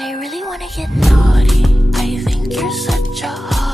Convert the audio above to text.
I really wanna get naughty. I think you're such a